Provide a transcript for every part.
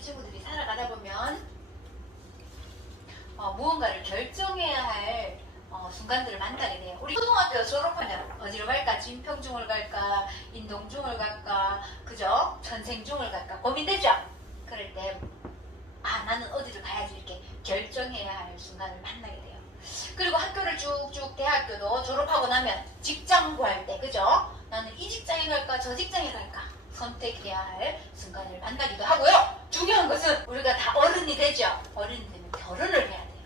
우리 친구들이 살아가다 보면 무언가를 결정해야 할 순간들을 만나게 돼요. 우리 초등학교 졸업하면 어디로 갈까? 진평중을 갈까? 인동중을 갈까? 그죠? 전생중을 갈까? 고민되죠? 그럴 때 나는 어디를 가야지 이렇게 결정해야 할 순간을 만나게 돼요. 그리고 학교를 쭉쭉 대학교도 졸업하고 나면 직장 구할 때 그죠? 나는 이 직장에 갈까? 저 직장에 갈까? 선택해야 할 순간을 만나기도 하고요. 중요한 것은 우리가 다 어른이 되죠? 어른이 되면 결혼을 해야 돼요.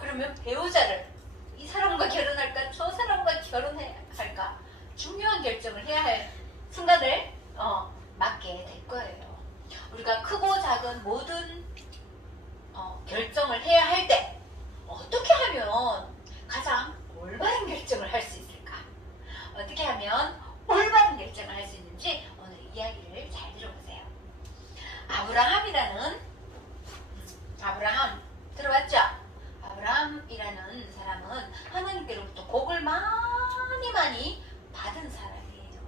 그러면 배우자를 이 사람과 결혼할까? 저 사람과 결혼해야 할까? 중요한 결정을 해야 할 순간을 맞게 될 거예요. 우리가 크고 작은 모든 결정을 해야 할 때 어떻게 하면 가장 올바른 결정을 할 수 있을까? 어떻게 하면 올바른 결정을 할 수 있는지 오늘 이야기를 잘 들어보세요. 아브라함 들어봤죠? 아브라함이라는 사람은 하나님께로부터 복을 많이 받은 사람이에요.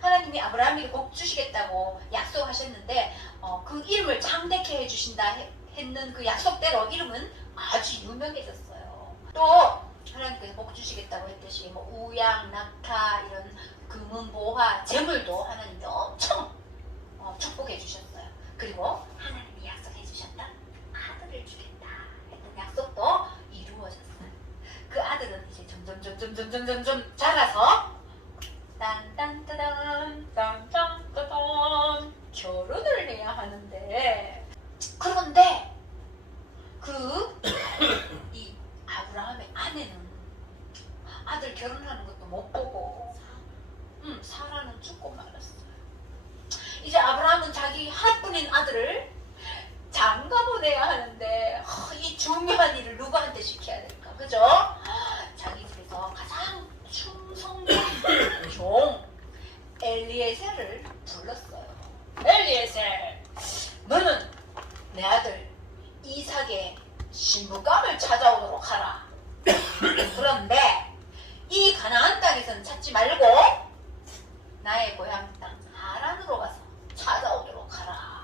하나님이 아브라함에게 복 주시겠다고 약속하셨는데 그 이름을 창대케 해주신다 했는 그 약속대로 이름은 아주 유명해졌어요. 또 하나님께서 복 주시겠다고 했듯이 우양, 낙타 이런 금은, 보화, 재물도 하나님이 엄청 축복해 주셨어요. 그리고 하나님이 약속해 주셨던 아들을 주겠다 했던 약속도 이루어졌어요. 그 아들은 이제 점점 자라서 딴딴따단 결혼을 해야 하는데, 그런데 이 아브라함의 아내는 아들 결혼하는 것도 못 보고 사라는 죽고 말았어요. 이제 아브라함은 자기 하나뿐인 아들을 장가 보내야 하는데 이 중요한 일을 누구한테 시켜야 될까? 그죠? 자기 집에서 가장 충성된 종 엘리에셀을 불렀어요. 엘리에셀, 너는 내 아들 이삭의 신부감을 찾아오도록 하라. 그런데 이 가나안 땅에서는 찾지 말고 나의 고향 땅 하란으로 가서 찾아오도록 하라.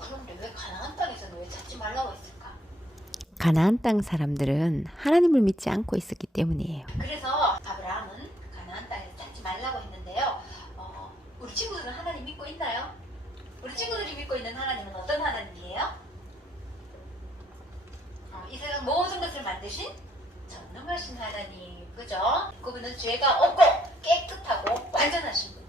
그런데 왜 가나안 땅에서는 왜 찾지 말라고 했을까? 가나안 땅 사람들은 하나님을 믿지 않고 있었기 때문이에요. 그래서 아브라함은 가나안 땅에서 찾지 말라고 했는데요. 우리 친구들은 하나님 믿고 있나요? 우리 친구들이 믿고 있는 하나님은 어떤 하나님이에요? 이 세상 모든 것을 만드신 전능하신 하나님, 그죠? 그분은 죄가 없고 깨끗하고 완전하신 분.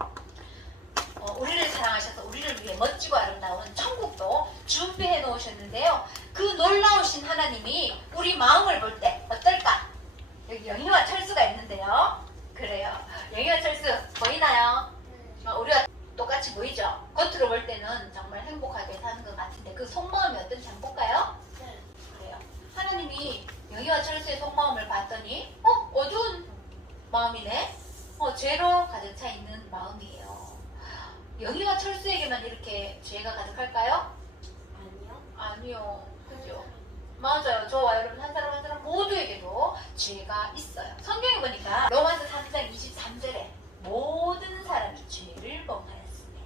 우리를 사랑하셔서 우리를 위해 멋지고 아름다운 천국도 준비해 놓으셨는데요. 그 놀라우신 하나님이 우리 마음을 볼 때 어떨까? 여기 영희와 철수가 있는데요. 그래요. 영희와 철수 보이나요? 우리가 똑같이 보이죠? 겉으로 볼 때는 정말 행복하게 사는 것 같은데 그 속마음이 어떤지 한번 볼까요? 네. 그래요. 하나님이 영희와 철수의 속마음을 봤더니 어두운 마음이네? 죄로 가득 차 있는 마음이에요. 영희와 철수에게만 이렇게 죄가 가득할까요? 아니요. 그죠? 맞아요. 저와 여러분 한 사람 한 사람 모두에게도 죄가 있어요. 성경에 보니까 로마서 3장 23절에 모든 사람이 죄를 범하였으니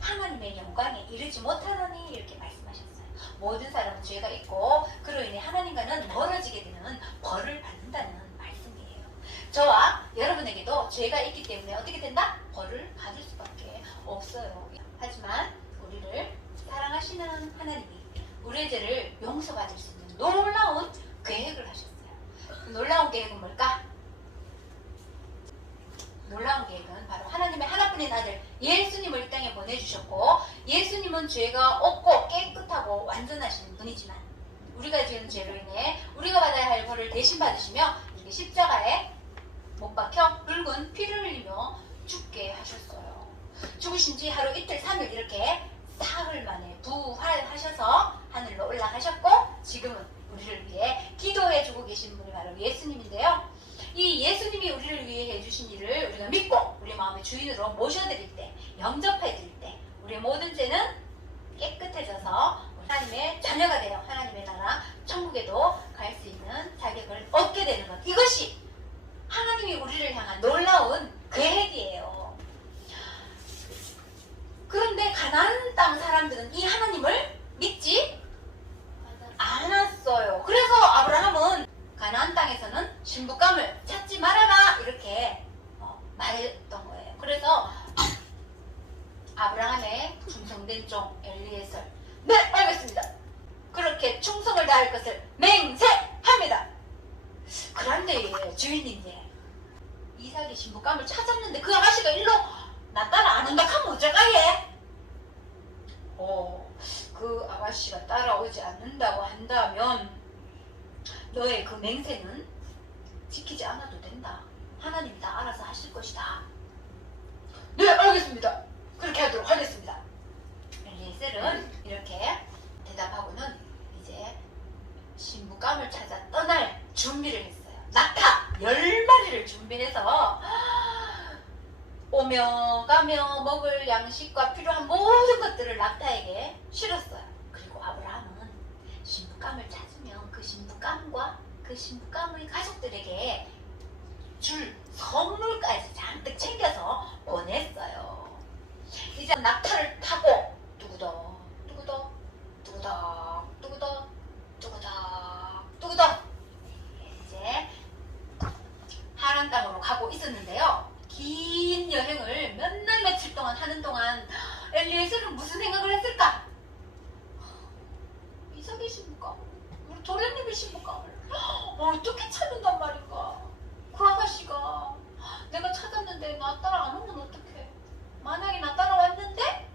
하나님의 영광에 이르지 못하노니 이렇게 말씀하셨어요. 모든 사람은 죄가 있고 그로 인해 하나님과는 멀어지게 되는 벌을 받는다는 말씀이에요. 저와 여러분에게도 죄가 있기 때문에 어떻게 된다? 벌을 받을 수밖에 없어요. 하지만 우리를 사랑하시는 하나님이 우리의 죄를 용서받을 수 있는 놀라운 계획을 하셨어요. 그 놀라운 계획은 뭘까? 놀라운 계획은 바로 하나님의 하나뿐인 아들 예수님을 이 땅에 보내주셨고, 예수님은 죄가 없고 깨끗하고 완전하신 분이지만 우리가 지은 죄로 인해 우리가 받아야 할 벌을 대신 받으시며 이렇게 십자가에 못 박혀 붉은 피를 흘리며 죽게 하셨어요. 죽으신 지 하루 이틀 3일 이렇게 사흘 만에 부활하셔서 하늘로 올라가셨고 지금은 우리를 위해 기도해 주고 계신 분이 바로 예수님인데요. 이 예수님이 우리를 위해 해주신 일을 우리가 믿고 우리 마음의 주인으로 모셔드릴 때, 영접해드릴 때 우리의 모든 죄는 깨끗해져서 하나님의 자녀가 되어 하나님의 나라 천국에도 갈 수 있는 자격을 얻게 되는 것, 이것이 하나님이 우리를 향한 놀라운 계획이에요. 그런데 가나안 공된 종 엘리에셀. 네, 알겠습니다. 그렇게 충성을 다할 것을 맹세합니다. 그런데 주인님, 이삭의 신부감을 찾았는데 그 아가씨가 일로 나 따라 안 온다 하면 어쩔까 해? 그 아가씨가 따라오지 않는다고 한다면 너의 그 맹세는 지키지 않아도 된다. 하나님이 다 알아서 하실 것이다. 네, 알겠습니다. 그렇게 하도록 하겠습니다. 엘리에셀은 이렇게 대답하고는 이제 신부감을 찾아 떠날 준비를 했어요. 낙타 10마리를 준비해서 오며 가며 먹을 양식과 필요한 모든 것들을 낙타에게 실었어요. 그리고 아브라함은 신부감을 찾으면 그 신부감과 그 신부감의 가족들에게 줄 선물까지 잔뜩 챙겨서 보냈어요. 이제 낙타를 타고 뚜구덕 뚜구덕 뚜구덕 뚜구덕 뚜구덕 뚜구덕 이제 하란 땅으로 가고 있었는데요. 긴 여행을 몇 날 며칠 동안 하는 동안 엘리에셀은 무슨 생각을 했을까? 이삭의 신부감, 우리 도련님의 신부감을 어떻게 찾는단 말인가? 그 아가씨가 내가 찾았는데 나 따라 안 오면 어떡해? 만약에 나 따라왔는데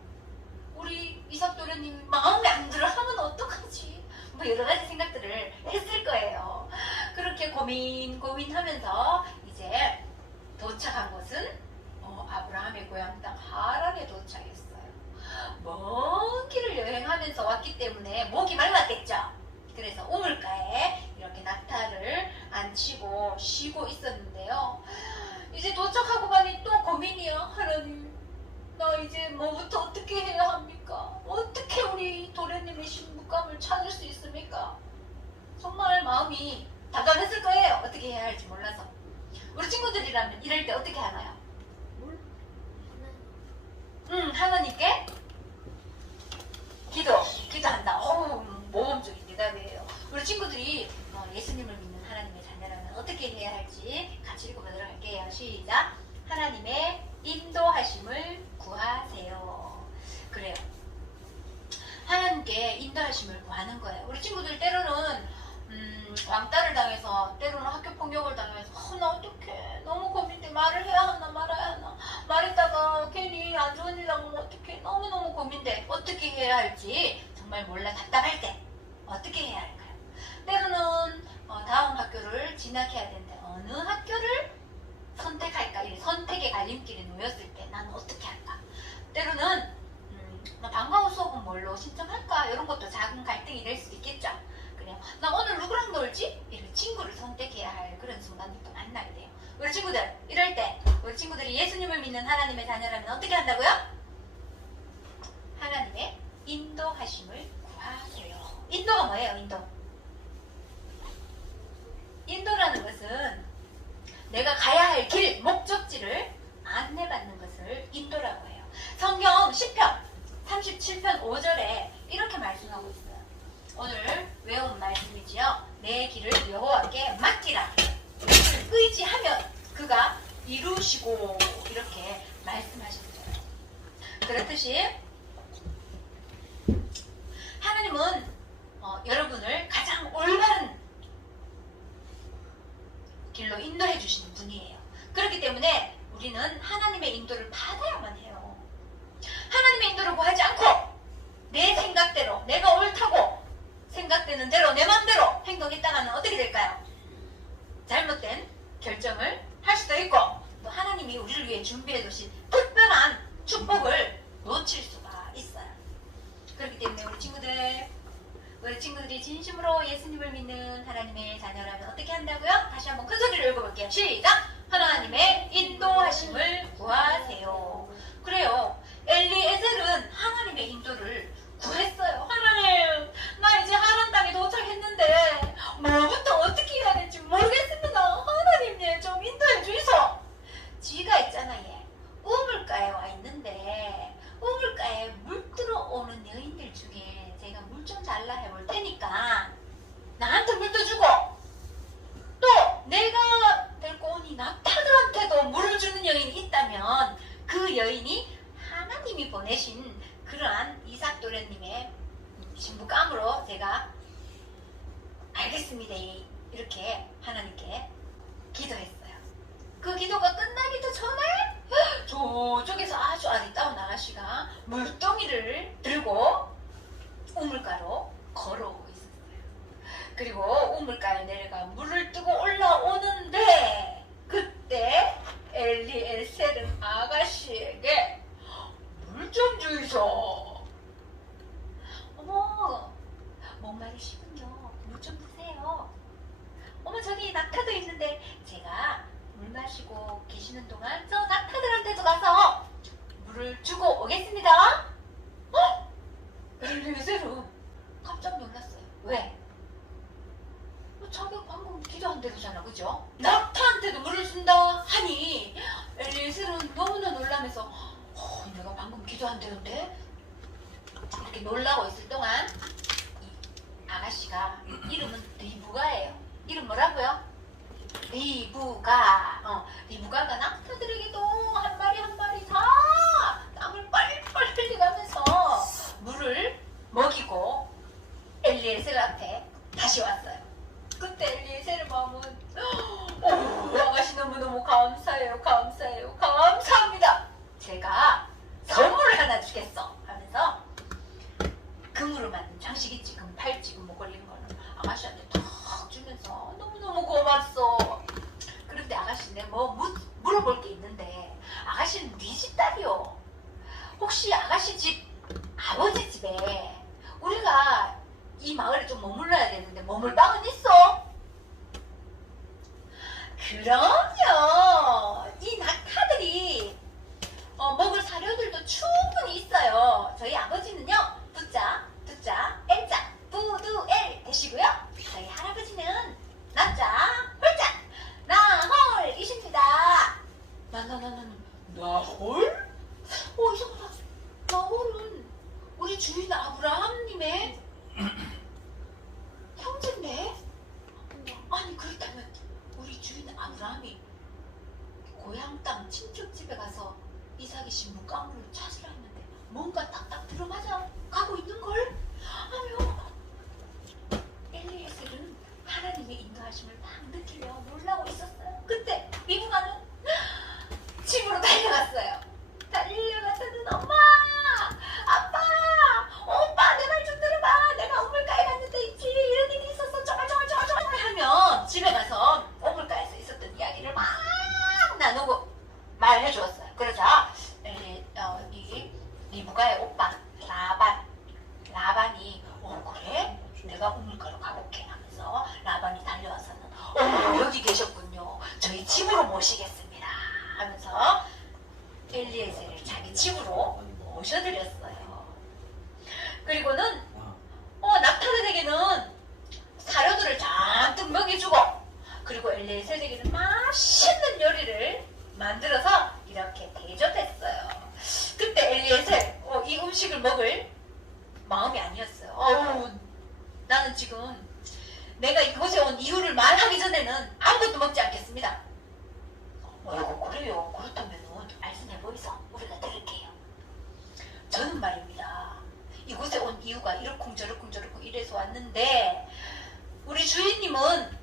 우리 이삭 도련님이 마음에 안 들어 하면 어떡하지? 뭐 여러 가지 생각들을 했을 거예요. 그렇게 고민하면서 이제 도착한 곳은 아브라함의 고향 땅 하란에 도착했어요. 먼 길을 여행하면서 왔기 때문에 목이 말랐겠죠. 그래서 우물가에 이렇게 낙타를 앉히고 쉬고 있었는데요. 이제 도착하고 보니 또 고민이야. 하나님, 나 이제 뭐부터 어떻게 해야 합니까? 어떻게 우리 도련님의 신부감을 찾을 수 있습니까? 정말 마음이 답답했을 거예요. 어떻게 해야 할지 몰라서. 우리 친구들이라면 이럴 때 어떻게 하나요? 하나님께 기도한다. 모범적인 대답이에요. 우리 친구들이 예수님을 믿는 하나님의 자녀라면 어떻게 해야 할지 같이 읽어보도록 할게요. 시작. 하나님의 인도하심을 구하세요. 그래요. 하나님께 인도하심을 구하는 거예요. 우리 친구들 때로는 왕따를 당해서, 때로는 학교 폭력을 당해서 나 어떡해, 너무 고민돼, 말을 해야 하나 말아야 하나, 말했다가 괜히 안 좋은 일 나면 어떡해, 너무너무 고민돼, 어떻게 해야 할지 정말 몰라 답답할 때 어떻게 해야 할까요? 때로는 다음 학교를 진학해야 되는데 어느 학교를 선택할까, 이 선택의 갈림길에 놓였을 때 나는 어떻게 할까? 때로는 방과후 수업은 뭘로 신청할까, 이런 것도 작은 갈등이 될 수도 있겠죠. 그래요. 나 오늘 누구랑 놀지? 이런 친구를 선택해야 할 그런 순간들도 만나게 돼요. 우리 친구들, 이럴 때 우리 친구들이 예수님을 믿는 하나님의 자녀라면 어떻게 한다고요? 하나님의 인도하심을 구하세요. 인도가 뭐예요? 인도라는 것은 내가 가야 할 길, 목적지를 안내받는 것을 인도라고 해요. 성경 10편 37편 5절에 이렇게 말씀하고 있어요. 오늘 외운 말씀이지요. 내 길을 여호와께 맡기라. 의지하면 그가 이루시고, 이렇게 말씀하셨어요. 그렇듯이 하나님은 여러분을 가장 올바른 길로 인도해 주시는 분이에요. 그렇기 때문에 우리는 하나님의 인도를 받아야만 해요. 하나님의 인도를 구하지 않고 내 생각대로, 내가 옳다고 생각되는 대로 내 맘대로 행동했다가는 어떻게 될까요? 잘못된 결정을 할 수도 있고, 또 하나님이 우리를 위해 준비해 두신 특별한 축복을 놓칠 수가 있어요. 그렇기 때문에 우리 친구들이 진심으로 예수님을 믿는 하나님의 자녀라면 어떻게 한다고요? 다시 한번 큰 소리로 읽어볼게요. 시작! 하나님의 인도하심을 구하세요. 그래요. 엘리에셀은 하나님의 인도를 구했어요. 하나님, 나 이제 하란 땅에 도착했는데 뭐부터 어떻게 해야 될지 모르겠습니다. 하나님, 좀 인도해 주이소. 지가 있잖아, 얘. 우물가에 와 있는데 우물가에 물 들어오는 여인들 중에 제가 물 좀 달라 해볼 테니까 나한테 물도 주고, 또 내가 데리고 오니 낙타들한테도 물을 주는 여인이 있다면 그 여인이 하나님이 보내신 그러한 신부감으로 제가 알겠습니다 이렇게 하나님께 기도했어요. 그 기도가 끝나기도 전에 저쪽에서 아주 아리따운 아가씨가 물동이를 들고 우물가로 걸어오고 있었어요. 그리고 우물가에 내려가 물을 뜨고 올라오는데 그때 엘리에셀은 아가씨에게 물 좀 주이소. 어머, 목마르시군요. 물 좀 드세요. 어머, 저기 낙타도 있는데 제가 물 마시고 계시는 동안 저 낙타들한테도 가서 물을 주고 오겠습니다. 어? 엘리에셀은 깜짝 놀랐어요. 왜? 자기가 방금 기도한 대로잖아, 그죠? 낙타한테도 물을 준다 하니 엘리에셀은 너무나 놀라면서 내가 방금 기도한 대로인데? 이렇게 놀라고 있을 동안 이 아가씨가 이름은 리브가예요. 이름 뭐라고요? 리브가. 리브가가 낙타들에게도 한 마리 한 마리 다 땀을 뻘뻘 흘려가면서 물을 먹이고 엘리에셀 앞에 다시 왔어요. 그때 엘리에셀의 마음은 아가씨 너무너무 감사해요. 감사해요. 감사합니다. 제가 선물을 하나 주겠어 하면서 금으로 만든 장식 있지, 금 팔찌, 금 목걸이 이런 거는 아가씨한테 탁 주면서 너무너무 고맙소. 그런데 아가씨 내 뭐 물어볼 게 있는데 아가씨는 네 집 딸이요. 혹시 아가씨 집 아버지 집에 우리가 이 마을에 좀 머물러야 되는데 머물 방은 있어? 그럼요. 이 낙타들이 먹을 사료들도 충분히 있어요. 저희 아버지는요 부자, 두자, 엘자, 부두엘 되시고요. 저희 할아버지는 나자, 홀자, 나홀이십니다. 나홀? 이상하다. 나홀은 우리 주인 아브라함님의 형제인데? 아니 그렇다면 우리 주인 아브라함이 고향 땅 친척집에 가서 이삭의 신부 깡물을 찾으라 했는데 뭔가 딱딱 들어맞아 가고 있는걸? 아유, 엘리에셀은 하나님의 인도하심을 막 느끼며 놀라고 있었어요. 그때 리브가는 집으로 달려갔어요. 달려가서는 엄마, 아빠, 오빠 내 말 좀 들어봐. 내가 우물가에 갔는데 있지 이런 일이 있었어. 정말 하면 집에 가서 우물가에서 있었던 이야기를 막 나누고 말해 주었어요. 그러자 이 리브가의 오빠 라반이 그래? 내가 우물가로 가볼게 하면서 라반이 달려와서는 여기 계셨군요. 저희 집으로 모시겠습니다 하면서 엘리에셀을 자기 집으로 모셔드렸어요. 그리고는 낙타들에게는 사료들을 잔뜩 먹여주고 그리고 엘리에셀에게는 맛있는 요리를 만들어서 이렇게 대접했어요. 그때 엘리에셀 이 음식을 먹을 마음이 아니었어요. 나는 지금 내가 이곳에 온 이유를 말하기 전에는 아무것도 먹지 않겠습니다. 그래요. 그렇다면 말씀해 보이소. 우리가 들을게요. 저는 말입니다. 이곳에 온 이유가 이러쿵저러쿵 이래서 왔는데 우리 주인님은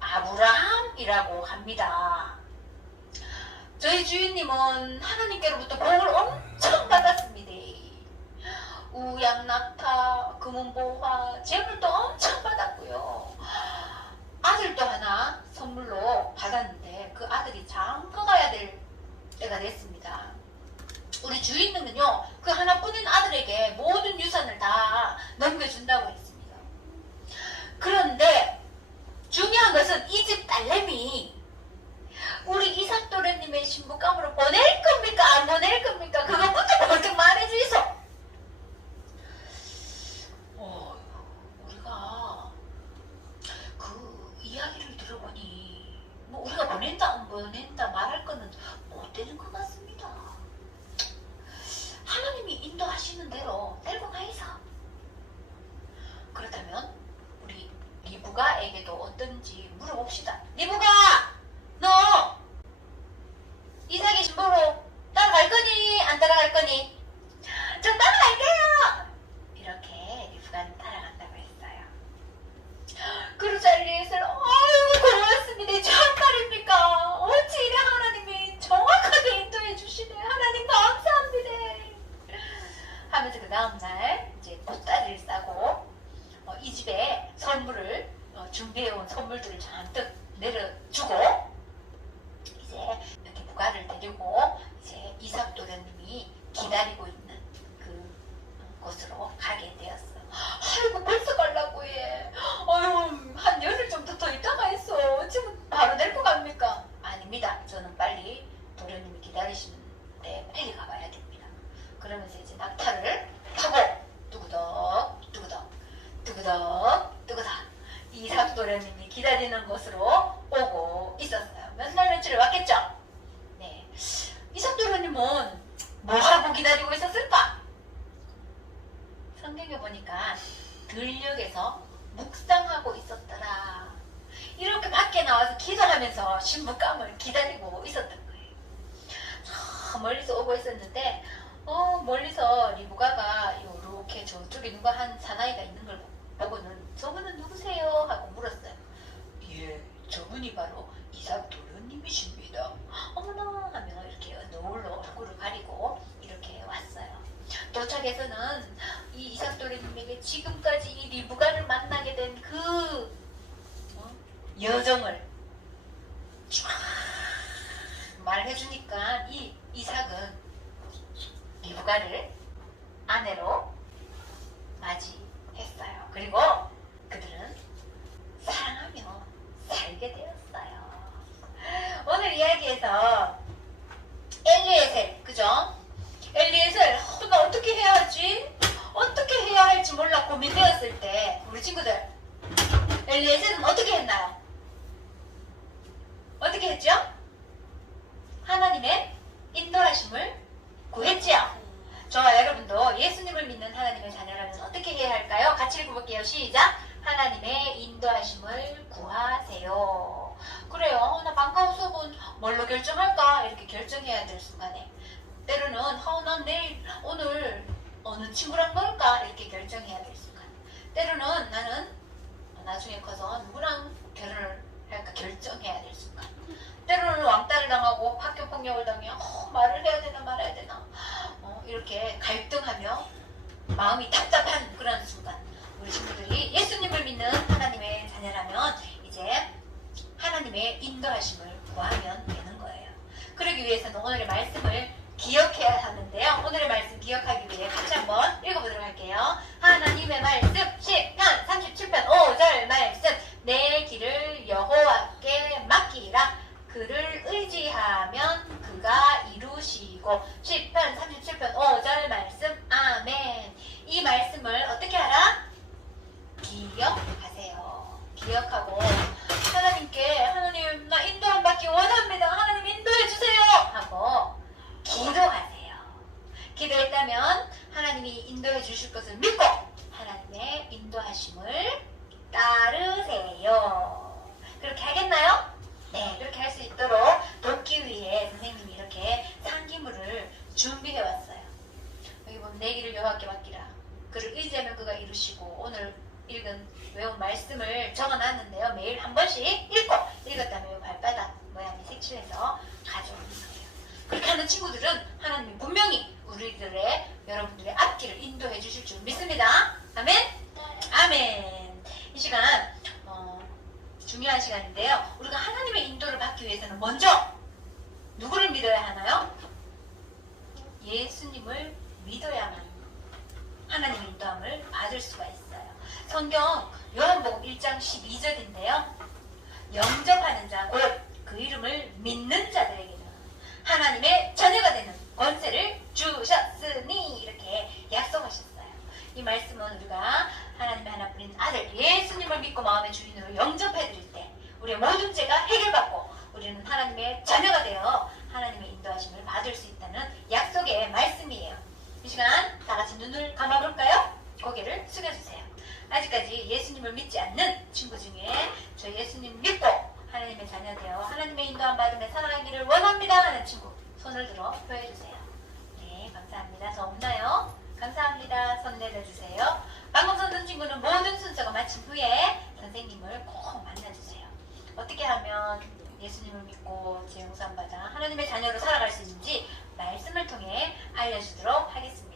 아브라함이라고 합니다. 저희 주인님은 하나님께로부터 복을 엄청 받았습니다. 우양낙타, 금은보화, 재물도 엄청 받았고요. 아들도 하나 선물로 받았는데 그 아들이 장가가야 될 때가 됐습니다. 우리 주인님은요 그 하나뿐인 아들에게 모든 유산을 다 넘겨준다고 했습니다. 그런데 중요한 것은 이 집 딸내미 우리 이삭도련님의 신부감으로 보낼 겁니까 안 보낼 겁니까? 그것부터 벌떡 말해주이소. 우리가 그 이야기를 들어보니 우리가 보낸다 안 보낸다 말할 거는 못 되는 것 같습니다. 하나님이 인도하시는 대로 데리고 가이소. 그렇다면 우리 리브가에게도 어떤지 물어봅시다. 리브가, 너 이삭의 신부로 따라갈 거니 안 따라갈 거니? 저 따라갈게요. 이렇게 리브가는 이제 보따리를 싸고 이 집에 선물을 준비해온 선물들을 잔뜩 내려주고 이제 이렇게 부가를 데리고 이제 이삭도련님이 기다리고 있는 그 곳으로 가게 되었어요. 아이고 벌써 가려고 해. 아유 한 열흘 정도 더 있다가 했어. 지금 바로 데리고 갑니까? 아닙니다. 저는 빨리 도련님이 기다리시는데 빨리 가봐야 됩니다. 그러면서 이제 낙타를 타고 뚜구덕 뚜구덕 뚜구덕 뚜구덕 이삭도련님이 기다리는 곳으로 오고 있었어요. 몇 날 며칠을 왔겠죠? 네. 이삭도련님은 뭐 하고 기다리고 있었을까? 성경에 보니까 들녘에서 묵상하고 있었더라. 이렇게 밖에 나와서 기도하면서 신부감을 기다리고 있었던 거예요. 저 멀리서 오고 있었는데 멀리서 리브가가 이렇게 저쪽에 누가 한 사나이가 있는 걸 보고는 저분은 누구세요? 하고 물었어요. 예, 저분이 바로 이삭도련님이십니다. 어머나 하며 이렇게 노을로 얼굴을 가리고 이렇게 왔어요. 도착해서는 이 이삭도련님에게 지금까지 이 리브가를 만나게 된 그 여정을 쫙 말해주니까 이 이삭은 리브가를 아내로 맞이했어요. 그리고 그들은 사랑하며 살게 되었어요. 오늘 이야기에서 엘리에셀, 그죠? 엘리에셀, 나 어떻게 해야 하지? 어떻게 해야 할지 몰라 고민되었을 때 우리 친구들 엘리에셀은 어떻게 했나요? 어떻게 했죠? 하나님의 인도하심을 구했지요. 저와 여러분도 예수님을 믿는 하나님의 자녀라면 어떻게 해야 할까요? 같이 읽어볼게요. 시작! 하나님의 인도하심을 구하세요. 그래요. 나 방과후 수업은 뭘로 결정할까? 이렇게 결정해야 될 순간에 때로는 난 내일 오늘 어느 친구랑 놀까? 이렇게 결정해야 될 순간, 때로는 나는 나중에 커서 누구랑 결혼을 할까 결정해야 될 순간, 때로는 왕따를 당하고 학교 폭력을 당해 말을 해야 되나 말아야 되나 이렇게 갈등하며 마음이 답답한 그런 순간, 우리 친구들이 예수님을 믿는 하나님의 자녀라면 이제 하나님의 인도하심을 구하면 되는 거예요. 그러기 위해서는 오늘의 말씀을 기억해야 하는데요. 오늘의 말씀 기억하기 위해 같이 한번 읽어보도록 할게요. 하나님의 말씀 시편 37편 5절 말씀, 내 길을 여호와께 맡기라. 그를 의지하면 그가 이루시고. 시편 37편 5절 말씀. 아멘. 이 말씀을 어떻게 하라? 기억하세요. 기억하고 하나님께, 하나님 나 인도함 받기 원합니다. 하나님 인도해 주세요 하고 기도하세요. 기도했다면 하나님이 인도해 주실 것을 믿고 하나님의 인도하심을 따르세요. 그렇게 하겠나요? 네, 그렇게 할 수 있도록 돕기 위해 선생님이 이렇게 상기물을 준비해 왔어요. 여기 보면 내 길을 여호와께 맡기라. 그를 의지하면 그가 이루시고. 오늘 외운 말씀을 적어놨는데요. 매일 한 번씩 읽고, 읽었다면 발바닥 모양이 색칠해서 가져오는 거예요. 그렇게 하는 친구들은 하나님이 분명히 여러분들의 앞길을 인도해 주실 줄 믿습니다. 아멘? 아멘. 이 시간 중요한 시간인데요. 우리가 하나님의 인도를 받기 위해서는 먼저 누구를 믿어야 하나요? 예수님을 믿어야만 하나님의 인도함을 받을 수가 있어요. 성경 요한복음 1장 12절인데요. 영접하는 자, 곧 그 이름을 믿는 자들에게는 하나님의 자녀가 되는 권세를 주셨으니, 이렇게 약속하셨어요. 이 말씀은 우리가 하나님의 하나뿐인 아들 예수님을 믿고 마음의 주인으로 영접해드릴 때 우리의 모든 죄가 해결받고 우리는 하나님의 자녀가 되어 하나님의 인도하심을 받을 수 있다는 약속의 말씀이에요. 이 시간 다 같이 눈을 감아볼까요? 고개를 숙여주세요. 아직까지 예수님을 믿지 않는 친구 중에 저 예수님 믿고 하나님의 자녀 되어 하나님의 인도함 받으며 살아가기를 원합니다 하는 친구 손을 들어 표해주세요. 네, 감사합니다. 더 없나요? 감사합니다. 손 내려주세요. 방금 손 든 친구는 모든 순서가 마친 후에 선생님을 꼭 만나주세요. 어떻게 하면 예수님을 믿고 제 용서받아 하나님의 자녀로 살아갈 수 있는지 말씀을 통해 알려주도록 하겠습니다.